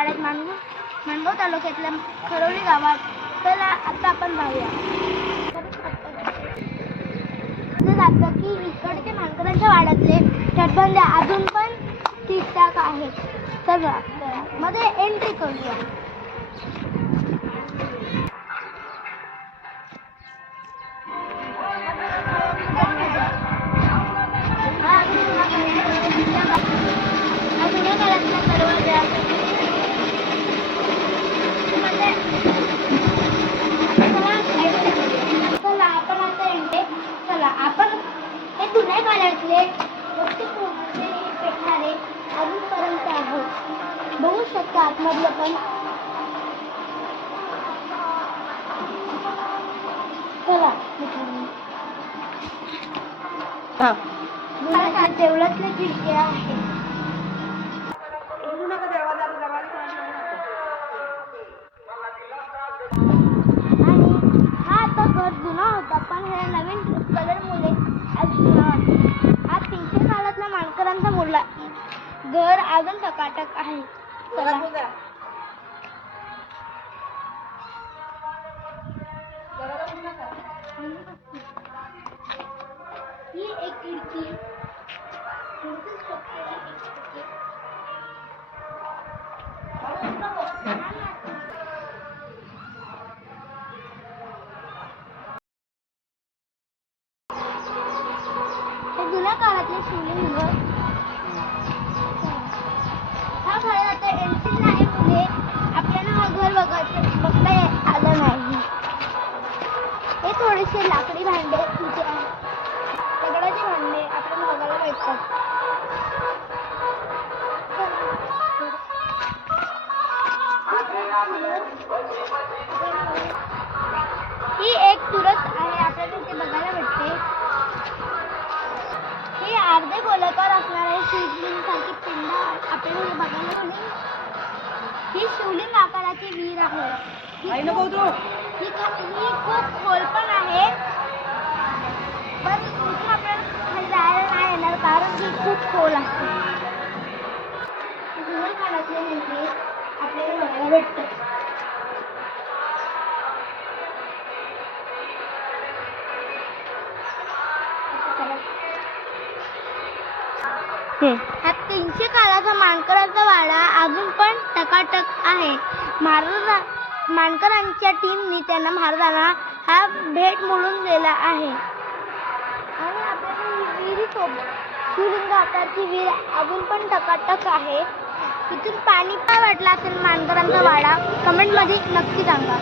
वाड्यात माणगाव तालुक्यातल्या खरोली गावात. चला आता आपण पाहूया. असं जातं की इकडचे मानकरांच्या वाड्यातले तटबंद्या अजून पण ठीकठाक आहेत. चला मध्ये एंट्री करूया. जुन्या काळातला दरवाजा चला आपण हे जुन्या काळातले पेटणारे अजूनपर्यंत आहोत. बघू शकता आतमधलं पण. चला तेवढ्यातल्या खिडक्या आहेत. जुना होता पण हे नवीन कलरमुळे जुना वाटतो. हा 300 काळातला मानकरांचा मुलगा घर अजून टकाटक आहे. ही एक खिडकी. जुन्या काळातले शिवलिंग. हा घर आता एंट्री नाही मुले आपल्याला हा घर बघता आलं नाही. हे थोडेसे लाकडी भांडे तिथे आहेत. दगडाचे भांडे आपल्याला बघायला भेटतात. ही एक तुरस आहे आपल्याला इथे बघायला भेटते. ही अर्धे गोलाकार असणारे शिवलिंग सारखी पिंड आपल्याला हे बघायला मिळेल. ही शिवलिंग आकाराची विहीर आहे. ही खूप खोल पण आहे पण इथून आपल्याला खाली जायला नाही येणार कारण ही खूप खोल आहे. जुन्या काळातले म्हणजे आपल्याला बघायला भेटतं. हा 300 काळाचा मानकरांचा वाडा अजून पण टकाटक आहे. मानकरांच्या टीमनी त्यांना महाराजांना हा भेट म्हणून दिला आहे. आणि आपल्याला विहिरीसोबत शिवलिंग आकारची विहीर अजून पण टकाटक आहे. इथून पाणी काय वाटलं असेल मानकरांचा वाडा कमेंटमध्ये नक्की सांगा.